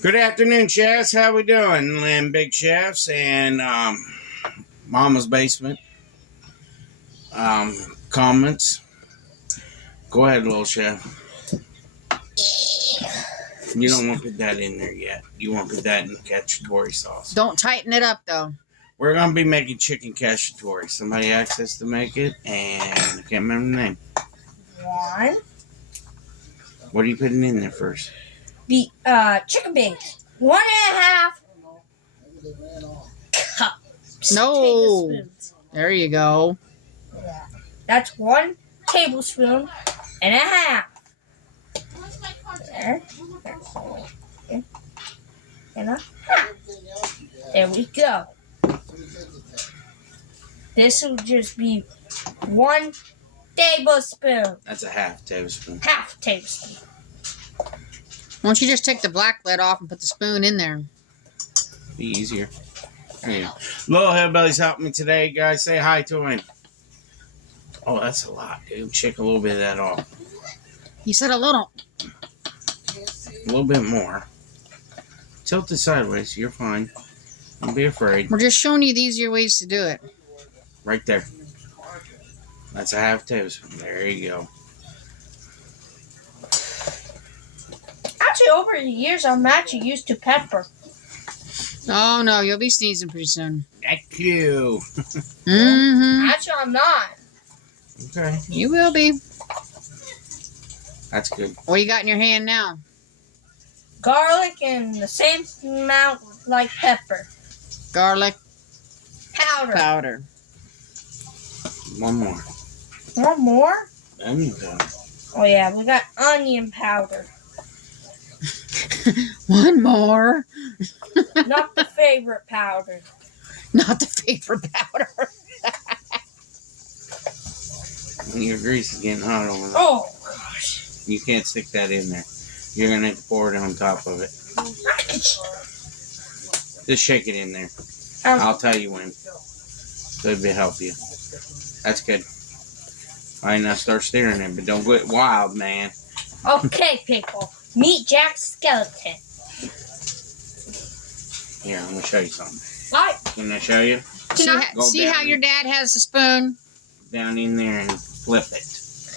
Good afternoon, chefs. How we doing? Lynn Big Chefs and Mama's Basement. Comments? Go ahead, little chef. You don't want to put that in there yet. You want to put that in the cacciatore sauce. Don't tighten it up, though. We're going to be making chicken cacciatore. Somebody asked us to make it, and I can't remember the name. One. What are you putting in there first? The chicken bacon. 1.5 cups. No. Tablespoons. There you go. Yeah. That's 1 tablespoon and a half. There. And a half. There we go. This will just be 1 tablespoon. That's a half tablespoon. Half tablespoon. Why don't you just take the black lid off and put the spoon in there? Be easier. There you go. Little Hillbilly's helping me today, guys. Say hi to him. Oh, that's a lot, dude. Shake a little bit of that off. You said a little. A little bit more. Tilt it sideways. You're fine. Don't be afraid. We're just showing you the easier ways to do it. Right there. That's a half tablespoon. There you go. Actually, over the years, I'm actually used to pepper. Oh, no. You'll be sneezing pretty soon. Thank you. Mm-hmm. Actually, I'm not. Okay. You will be. That's good. What you got in your hand now? Garlic and the same amount like pepper. Garlic Powder. powder. One more. One more? Onion powder. Oh, yeah. We got onion powder. One more. Not the favorite powder. Not the favorite powder. Your grease is getting hot over there. Oh, gosh. You can't stick that in there. You're going to have to pour it on top of it. Just shake it in there. I'll tell you when. So it'll help you. That's good. All right, now start stirring it, but don't get wild, man. Okay, people. Meet Jack's skeleton. Here, I'm going to show you something. What? Can I show you? See how your dad has the spoon? Down in there and flip it.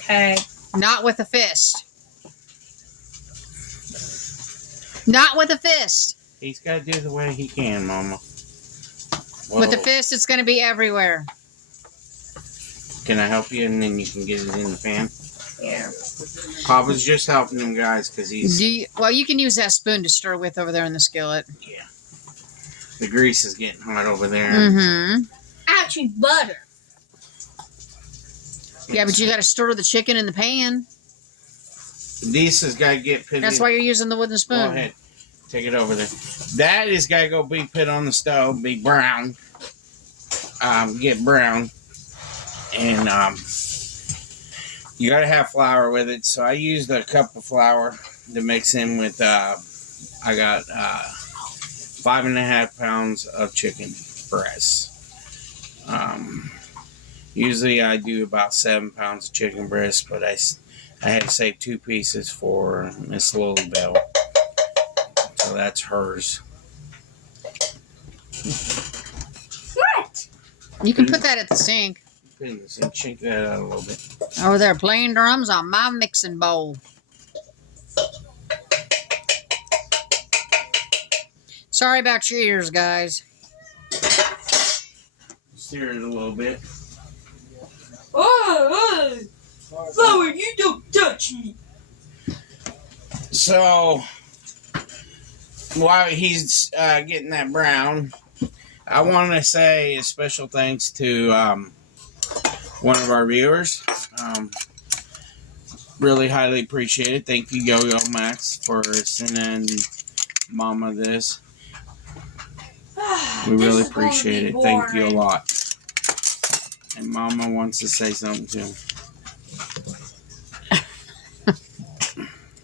Okay. Not with a fist. Not with a fist. He's got to do the way he can, Mama. With a fist, it's going to be everywhere. Can I help you, and then you can get it in the pan? Yeah. Papa's just helping him, guys, because he's... Well, you can use that spoon to stir with over there in the skillet. Yeah. The grease is getting hot over there. Mm-hmm. Actually, butter. Yeah, but you got to stir the chicken in the pan. This has got to get put That's in. why you're using the wooden spoon. Go ahead. Take it over there. That has got to go be put on the stove, be brown. Get brown. And you got to have flour with it. So I used a cup of flour to mix in with, I got 5.5 pounds of chicken breast. Usually I do about 7 pounds of chicken breast, but I had to save 2 pieces for Miss Lily Bell. So that's hers. What? You can put that at the sink. Put it in the sink, shake that out a little bit. Over there playing drums on my mixing bowl. Sorry about your ears, guys. Stir it a little bit. Oh, Flower, you don't touch me. So, while he's getting that brown, I want to say a special thanks to one of our viewers. Really highly appreciate it. Thank you, Yo-Yo Max, for sending Mama this. We really appreciate it. Thank you a lot. And Mama wants to say something too.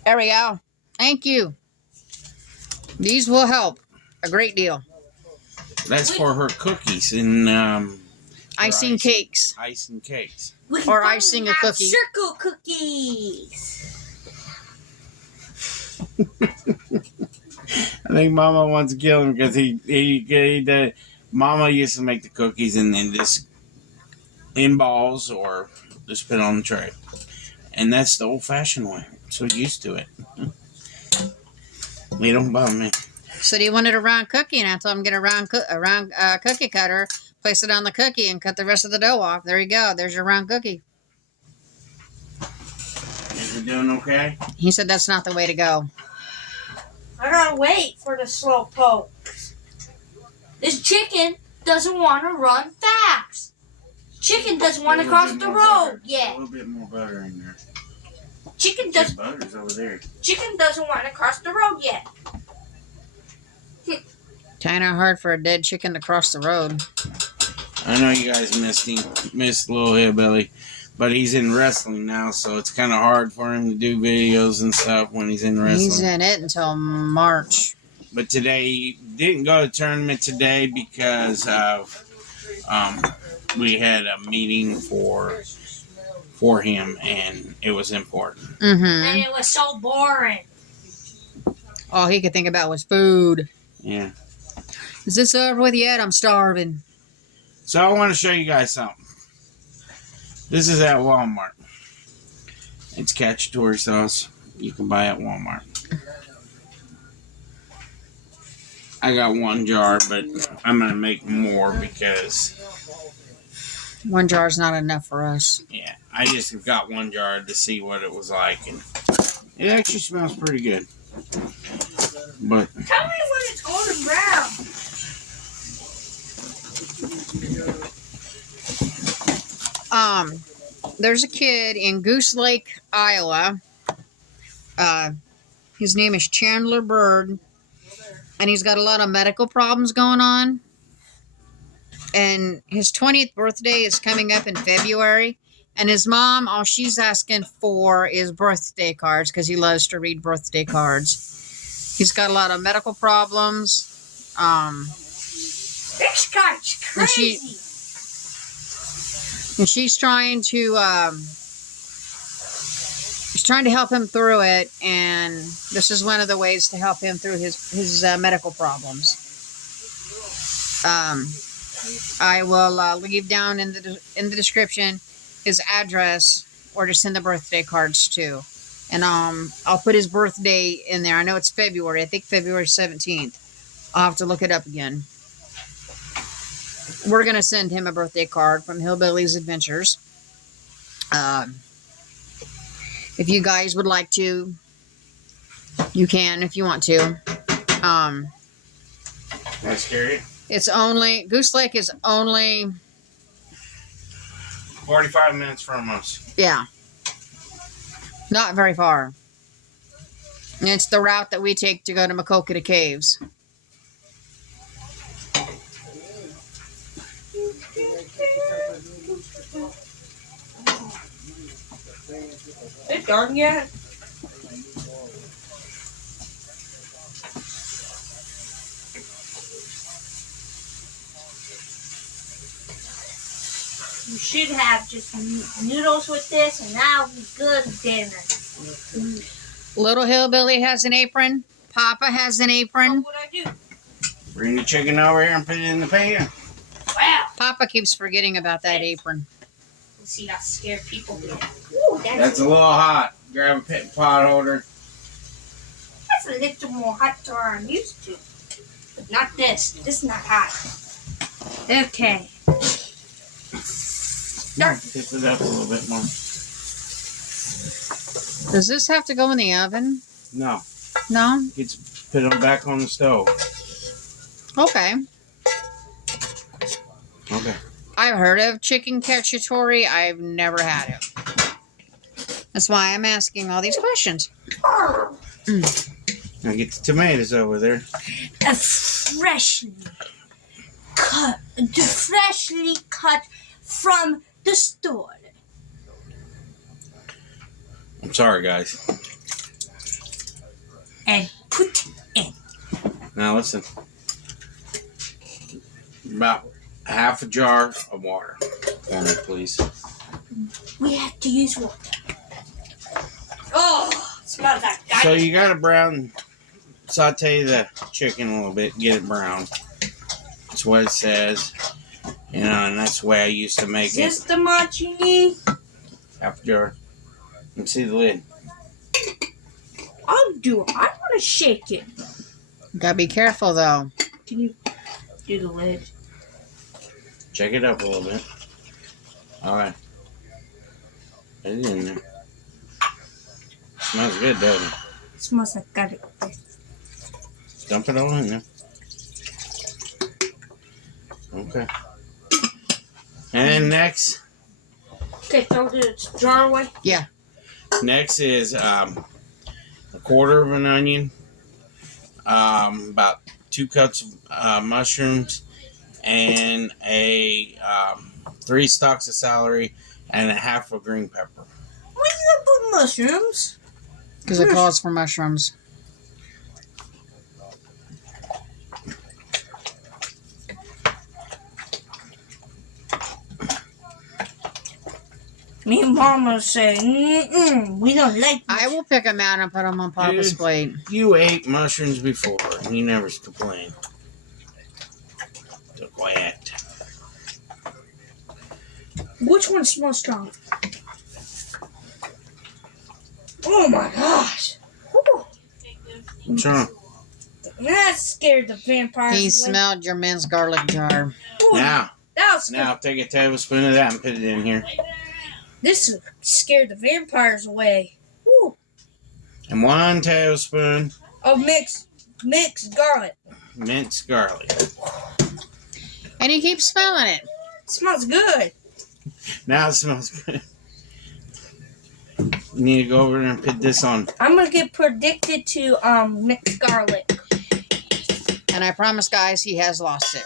There we go. Thank you. These will help a great deal. That's for her cookies and Icing cakes. icing cakes. Or icing a cookie. Circle cookies. I think Mama wants to kill him because he Mama used to make the cookies and then just in balls or just put it on the tray. And that's the old-fashioned way. So used to it. They don't bother me. Said he wanted a round cookie, and I told him get a round cookie cutter, place it on the cookie, and cut the rest of the dough off. There you go. There's your round cookie. Is it doing okay? He said that's not the way to go. I gotta wait for the slow poke. This chicken doesn't want to run fast. Chicken doesn't want to cross the road yet. A little bit more butter in there. Chicken doesn't. Butter's over there. Chicken doesn't want to cross the road yet. Kind of hard for a dead chicken to cross the road. I know you guys missed Little Hillbilly, but he's in wrestling now, so it's kind of hard for him to do videos and stuff when he's in wrestling. He's in it until March. But today, he didn't go to the tournament today because of we had a meeting for him, and it was important. Mm-hmm. And it was so boring. All he could think about was food. Yeah. Is this over with yet? I'm starving. So I want to show you guys something. This is at Walmart. It's Cacciatore sauce. You can buy at Walmart. I got one jar, but I'm going to make more because... One jar's not enough for us. Yeah, I just got one jar to see what it was like, and it actually smells pretty good. But Tell me when it's golden brown. There's a kid in Goose Lake, Iowa. His name is Chandler Bird, and he's got a lot of medical problems going on. And his 20th birthday is coming up in February. And his mom, all she's asking for is birthday cards because he loves to read birthday cards. He's got a lot of medical problems. This guy's crazy. And she's trying to help him through it. And this is one of the ways to help him through his medical problems. I will leave down in the description his address or to send the birthday cards to. And I'll put his birthday in there. I know it's February. I think February 17th. I'll have to look it up again. We're going to send him a birthday card from Hillbilly's Adventures. If you guys would like to, you can if you want to. that's scary. It's only, Goose Lake is only 45 minutes from us. Yeah. Not very far. And it's the route that we take to go to Cco Caves. Is it done yet? You should have just noodles with this, and that'll be good dinner. Little Hillbilly has an apron. Papa has an apron. What would I do? Bring the chicken over here and put it in the pan. Wow. Papa keeps forgetting about that apron. Let's see, that scared people. Ooh, That's a little hot. Grab a pot holder. That's a little more hot than I'm used to. But not this. This is not hot. Okay. Tip it up a little bit more. Does this have to go in the oven? No. No? It's put it back on the stove. Okay. Okay. I've heard of chicken cacciatore. I've never had it. That's why I'm asking all these questions. Now get the tomatoes over there. Freshly cut from the store. I'm sorry, guys. And put in. Now listen. About half a jar of water for me, please. We have to use water. Oh, smell that. So you got to brown saute the chicken a little bit, get it brown. That's what it says. You know, and that's the way I used to make Is this the much you need? Half jar. You can see the lid. I'll do it. I want to shake it. Gotta be careful though. Can you do the lid? Check it up a little bit. Alright. Put it in there. Smells good, doesn't it? It smells like garlic. Dump it all in there. Okay. And next. Okay, throw the jar away. Yeah. Next is a quarter of an onion, about 2 cups of mushrooms, and 3 stalks of celery, and a half of green pepper. Why do you put mushrooms? Because it calls for mushrooms. Me and Mama say, we don't like I will pick them out and put them on Papa's Dude. plate. You ate mushrooms before, and you never complained. So quiet. Which one smells strong? Oh my gosh. Whew. What's wrong? That scared the vampires He away. smelled your minced garlic jar. Ooh, Now, that was scared. now take a tablespoon of that and put it in here. This scared the vampires away. Woo. And 1 tablespoon Of mixed garlic. minced garlic. And you keep smelling it. It smells good. Now it smells good. You need to go over there and put this on. I'm gonna get predicted to mixed garlic. And I promise, guys, he has lost it.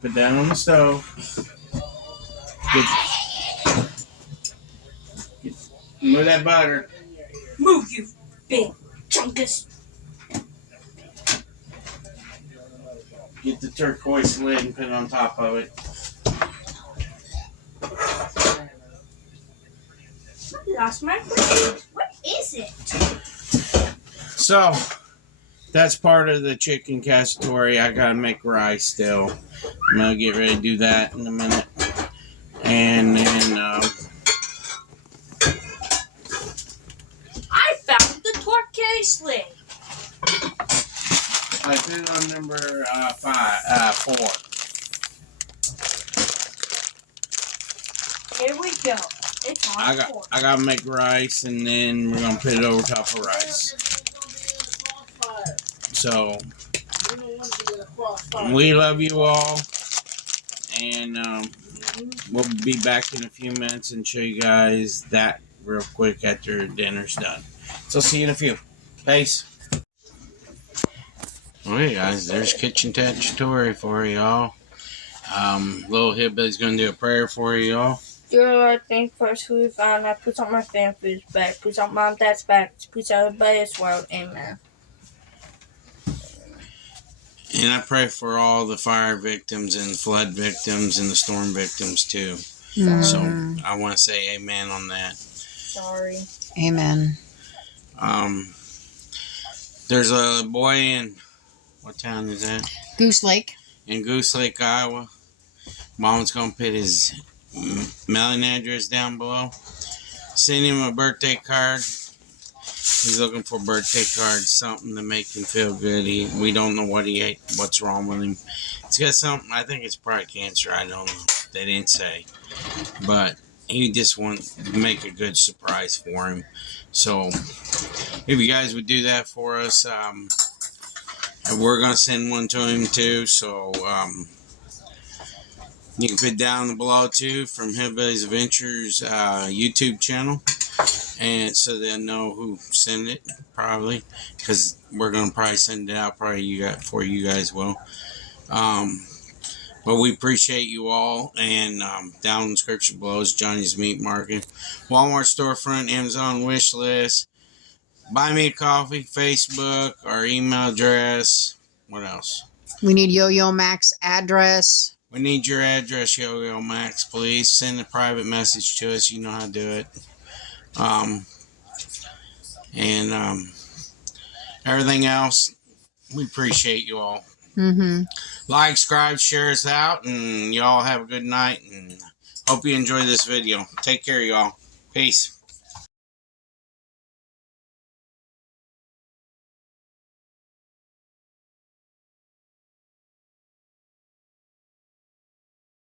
Put that on the stove. Move that butter. Move, you big chunkus. Get the turquoise lid and put it on top of it. I lost my place. What is it? So, that's part of the chicken cacciatore. I gotta make rice still. I'm gonna get ready to do that in a minute. And then, I found the torque lid. I put it on number 4. Here we go. It's on four. I gotta make rice, and then we're gonna put it over top of rice. So, we love you all, and we'll be back in a few minutes and show you guys that real quick after dinner's done. So, see you in a few. Peace. Okay, guys, there's Kitchen Cacciatore for y'all. Little Hibby's gonna do a prayer for y'all. Dear Lord, thank you for us who we found. I put on my family's back. Put on mom and dad's back. Put out everybody this world. Amen. And I pray for all the fire victims and flood victims and the storm victims too. So I want to say amen on that. Sorry. Amen. There's a boy in, what town is that? Goose Lake. In Goose Lake, Iowa. Mom's going to put his mailing address down below. Send him a birthday card. He's looking for a birthday card, something to make him feel good. We don't know what he ate, what's wrong with him. He's got something, I think it's probably cancer, I don't know. They didn't say. But he just wants to make a good surprise for him. So, if you guys would do that for us, we're going to send one to him too. So, you can put down below too from Hillbilly's Adventures YouTube channel. And so they'll know who sent it, probably, because we're gonna probably send it out. Probably you guys will. But we appreciate you all. And down in the description below is Johnny's Meat Market, Walmart storefront, Amazon wish list, buy me a coffee, Facebook, our email address. What else? We need Yo-Yo Mac's address. We need your address, Yo-Yo Max. Please send a private message to us. You know how to do it. everything else, we appreciate you all. Mm-hmm. Like, subscribe, share us out, and y'all have a good night, and hope you enjoy this video. Take care, y'all. Peace.